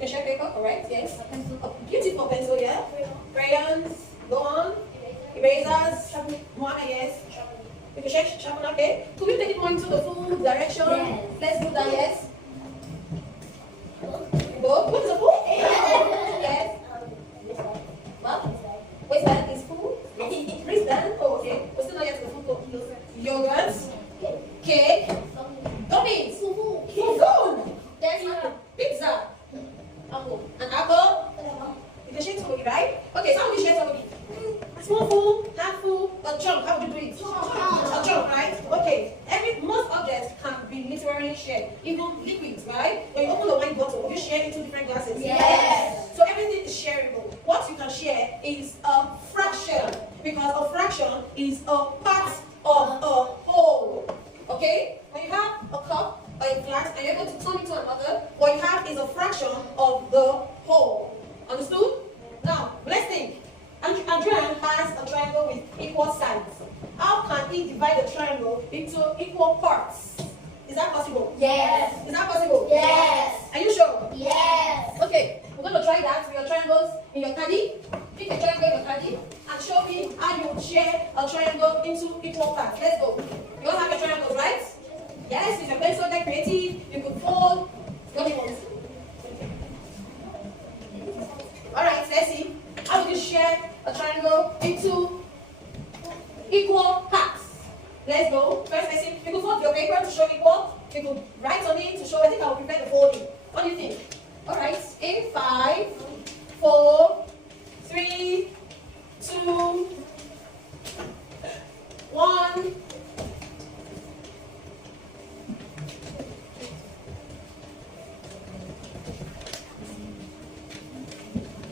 You can share paper, correct? Yes. Beautiful pencil, yeah. Crayons, go on. Erasers, Mohammed, yes. You can share sharpener, okay. Could we take it more into the food direction? Yes. Let's do that, yes. Both. What is the food? Yes. What? Waistband is food. Wristband, oh, okay. We're still not yet to the food. Yogurt, cake, gummies, food. There's pizza, an apple. You can share it for me, right? Okay, so how do you share it for me? Small full, half full, a chunk. How would you do it? A chunk, right? Okay. Most objects can be literally shared. Even liquids, right? When you open a wine bottle, you share into different glasses. Yes. So everything is shareable. What you can share is a fraction, because a fraction is a part of a whole. Okay? When you have a cup or a glass and you're able to turn it to another, what you have is a fraction of the whole. Understood? Now, let's think. Adrian has a triangle with equal sides. How can he divide the triangle into equal parts? Is that possible? Yes. Is that possible? Yes. Are you sure? Yes. Okay, we're going to try that with your triangles in your caddy. Pick a triangle in your caddy and show me how you share a triangle into equal parts. Let's go. You all have your triangles, right? Yes, with your pencil, get creative. You could fold. What do you want? Alright, let's see. How do you share a triangle into equal parts? Let's go. First, let's see. You could fold your paper to show equal. You could write on it to show. I think I will prepare the folding. What do you think? Alright, in 5, 4, 3, 2, 1.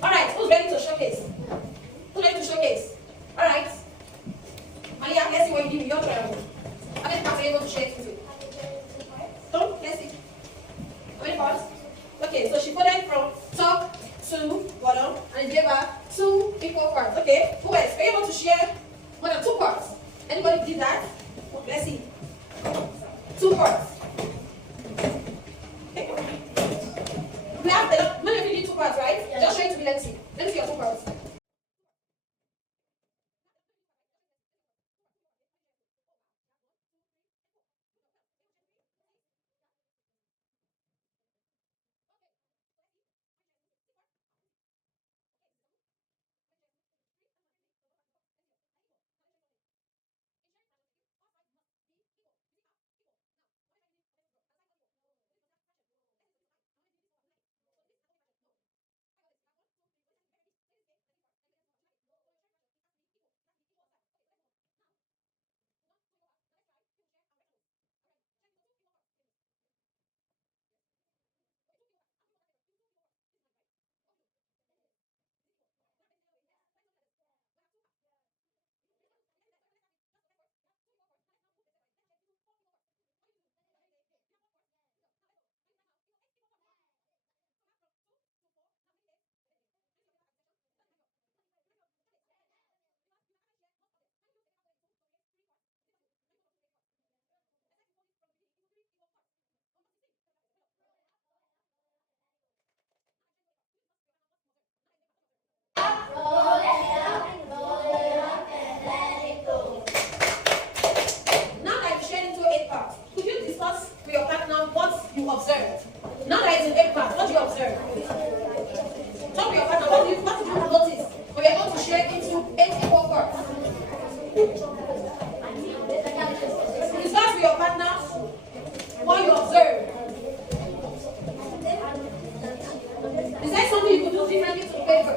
Alright, who's ready to showcase? Who's ready to showcase? Alright. Malia, let's see what you do with your triangle. How many parts are you able to share it into? Come, let's see. How many parts? Okay, so she folded from top to bottom and it gave her 2 equal parts. Okay, who else? Were you able to share more than 2 parts? Anybody did that? Let's see. 2 parts. Okay. We have many of you did 2 parts, right? Yeah. Just show it to me, let's see. Let's see your 2 parts. Observed. Now that it's in 8 parts, what do you observe? Talk to your partner. What did you notice? We are going to share into 8 equal parts. Discuss with your partner what you observe. Is there something you could do differently to paper?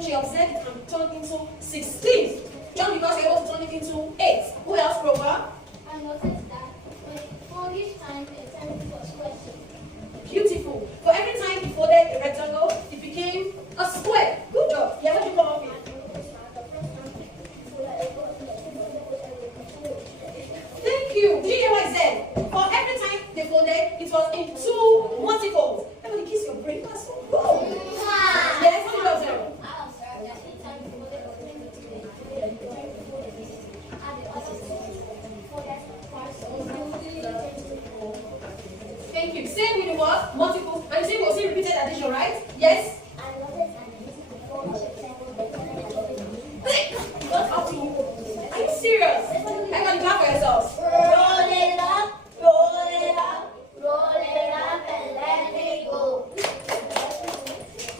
She observed it and turned into 16. Just because you're able to turn it into 8. Who else, Grover? in two multiples. Everybody kiss your brain. That's so good. Yes, what did you observe? Thank you. Same with the word multiple. And you see we'll see repeated addition, right? Yes? Not up to you. Are you serious? Everybody clap for yourselves. Roll it up, roll it up, roll it up, and let it go.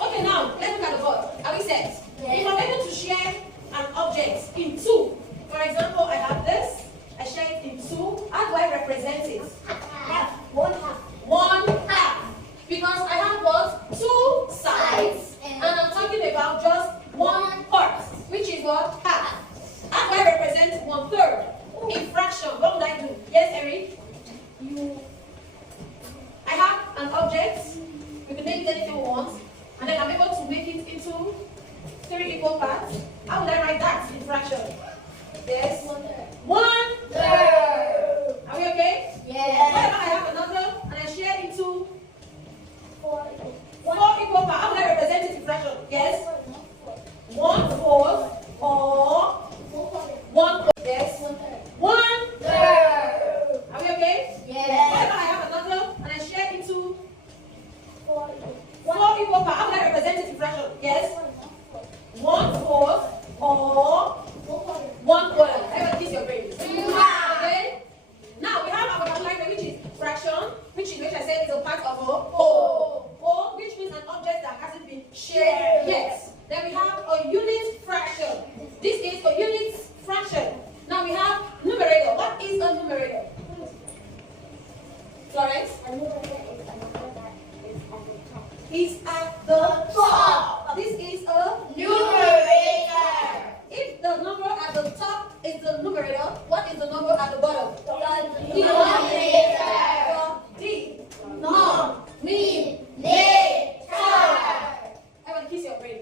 Okay, now let's look at the board. Are we set? If I'm able to share an object in two, for example, I have this, I share it in two, how do I represent it? Half, one half. One half. Because I have what? Two sides. And I'm talking about just one part, which is what? Half. How do I represent 1/3? In fraction, what would I do? Yes, Eric? I have an object, we can name it anything we want, and then I'm able to make it into 3 equal parts. How would I write that in fraction? Yes? 1/3. Are we okay? Yes. What if I have another and I share it into 4 4 equal parts? How would I represent it in fraction? Yes? 1/4 or 1/4. Yes? 1/3. Are we okay? Yes. What if I have another and I share into 4 4 equal parts? How would I represent it in fraction? Yes? 1/4 or 1/4. Everyone kiss your brain. Okay? Now we have our vocabulary, which is fraction, which I said is a part of a whole. Whole, which means an object that hasn't been shared yet. Then we have a unit fraction. This is a unit fraction. Now we have numerator. What is a numerator? Florence? A numerator is a number that is at the top. Is at the top. This is a Numerator. If the number at the top is the numerator, what is the number at the bottom? Denominator. Everyone kiss your brain.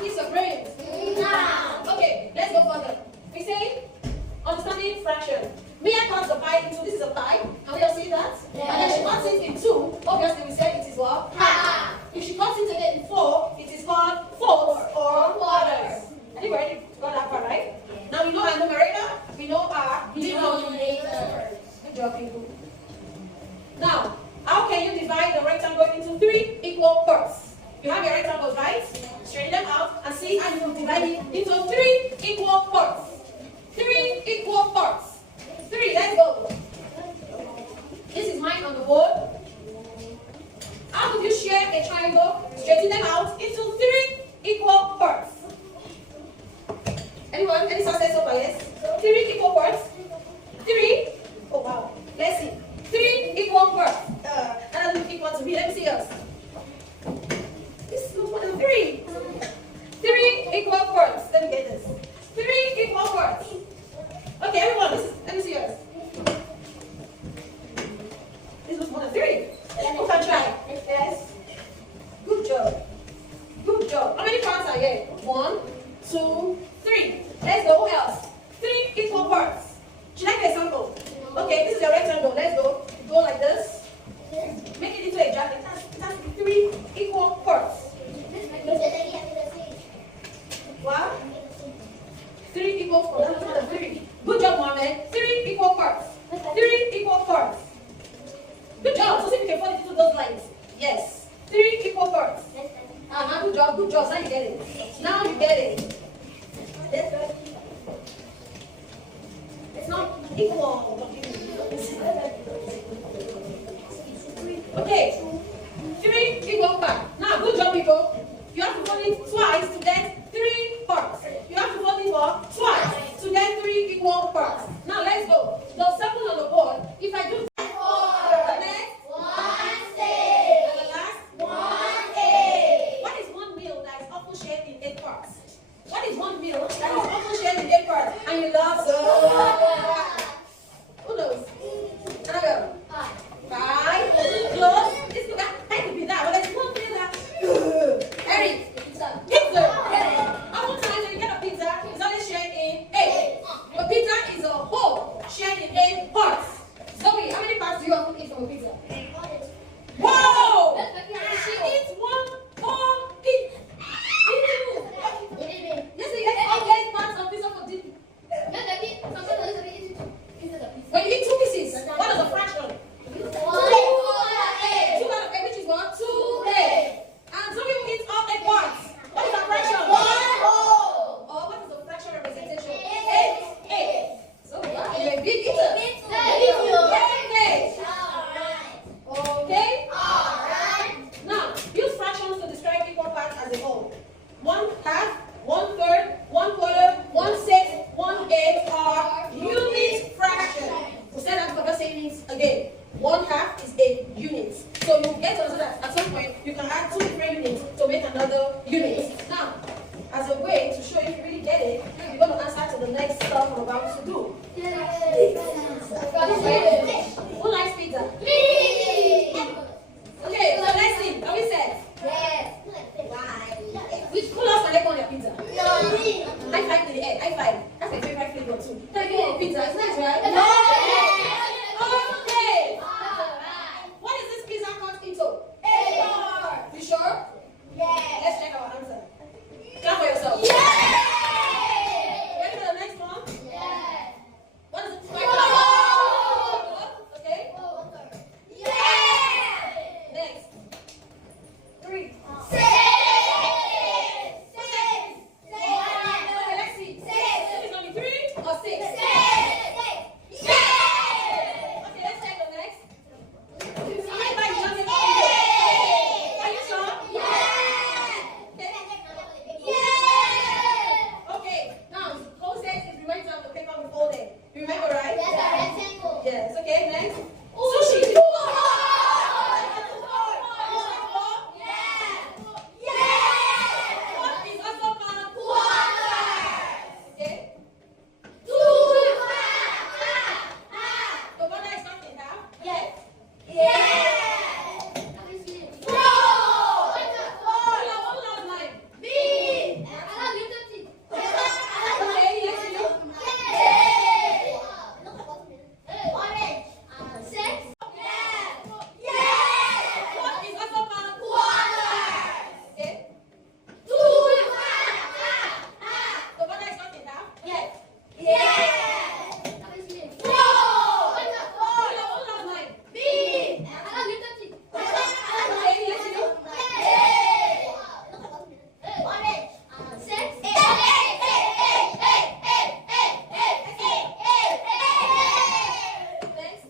Kiss your brain. Okay, let's go further. We say understanding fraction. Mia cuts the pie into, this is a pie. Can we all see that? Yes. And then she cuts it in two. Obviously, we said it is what? Half. If she cuts it again in four, it is called fourths or quarters. I think we already got that part, right? Now we know our numerator, we know our denominator. Good job, people. Now, how can you divide the rectangle into 3 equal parts? You have your rectangles, right? Straighten them out and see how you divide it into 3 equal parts. 3 equal parts. 3, let's go. This is mine on the board. How would you share a triangle? Straighten them out into 3 equal parts. Anyone? Any success so far? Yes? 3 equal parts. 3. Oh wow. Let's see. 3 equal parts. That doesn't look equal to me. Let me see yours. This looks more than 3. 3 equal parts. Let me get this. 3 equal parts. Okay, everyone, let me see yours. This looks more than 3. Who can try? Yes. Good job. Good job. How many parts are here? 1, 2, 3. Let's go. Who else? 3 equal parts. Should I give an example? Okay, this is a rectangle. Let's go. Go like this. Make it into a jacket. It has to be 3 equal parts. What? 3 equal parts. That's more than 3. Good job, Mohammed. 3 equal parts. 3 equal parts. Good job. So see if you can fall into those lines. Yes. 3 equal parts. Good job. Good job. Now you get it. Now you get it. It's not equal. Okay. 3 equal parts. Now, good job, people. You have to fold it twice to get 3 parts. You have to fold it twice to get 3 equal parts. Now, let's go. The circle on the board. If I do 4, the next 1 6. and the last 1 8. What is one meal that is often shared in 8 parts? What is one meal that is often shared in 8 parts? And you love so. what I'm about to do. Yes. Who likes pizza? Me. Okay, so let's see. Are we set? Yes. Which colors can I put on your pizza? No. High five to the air. High five. That's my favorite flavor too. Thank you for pizza. It's nice, right? Yes. Okay. What is this pizza cut into? You sure? Let's check our answer. Clap for yourself. Ready for the next one? What is it? Okay. Next. 3. Okay, let's see. Is it going to be 3 or 6? Okay, let's check the next. High five, jumping up. Are you sure? Okay, now, whole set is reminds of the paper we folded. You remember, right? Yes, okay, next. Sushi. What is also called okay? The one that is cut in half. One last line. Okay, let's see. What is also called okay? The one that is cut in half. One last line. Okay, let's see. Next.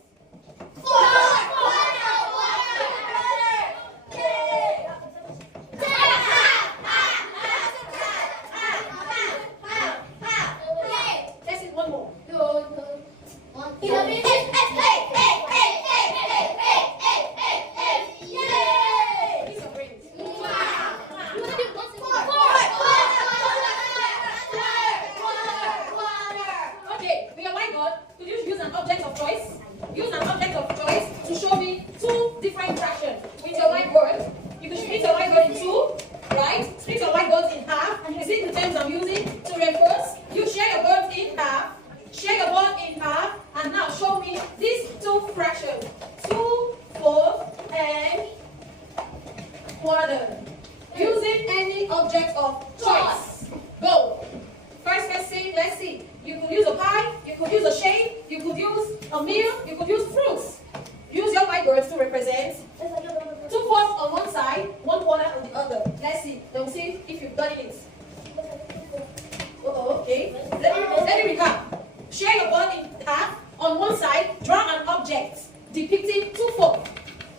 Let's see one more. Use your brains. Okay, with your whiteboard, could you use an object of choice? Use an object of choice to show me 2 different fractions. With your whiteboard, you can split your whiteboard in 2, right? Split your whiteboard in half. You see the terms I'm using to reinforce. You share your board in half, share your board in half, and now show me these 2 fractions. 2/4 and quarter. Using any object of choice. Go. First, let's see. You could use a pie, you could use a shape, you could use a meal, you could use fruits. Use your whiteboards to represent 2/4 on one side, 1/4 on the other. Let's see. Then we'll see if you've done it. Okay. Let me recap. Share your board in half. On one side, draw an object depicting 2/4.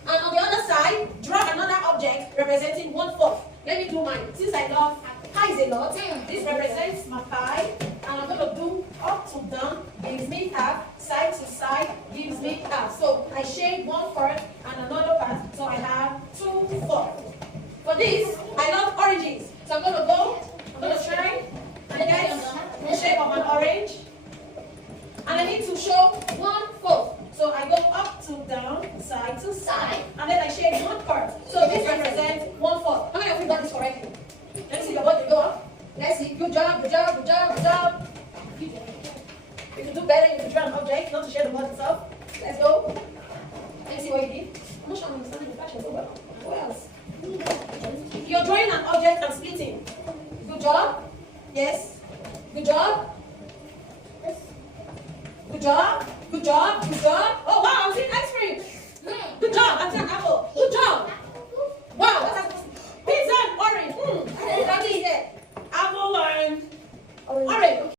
And on the other side, draw another object representing 1/4. Let me do mine. Since I love pies a lot, this represents my pie. And I'm going to do up to down, gives me half, side to side, gives me half. So I shade 1/4 and another part, so I have 2/4. For this, I love oranges. So I'm going to try and get the shape of an orange. And I need to show 1/4. So I go up to down, side to side, and then I shade 1/4. So this represents 1/4. How many of you got this correctly? Let's see your body go up. Let's see. Good job, good job, good job, good job. You can do better. You can draw an object, not to share the board itself. Let's go. Let's see what you did. I'm not sure I'm understanding the fashion so well. What else? You're drawing an object and splitting. Good job. Yes. Good job. Good job. Good job. Good job.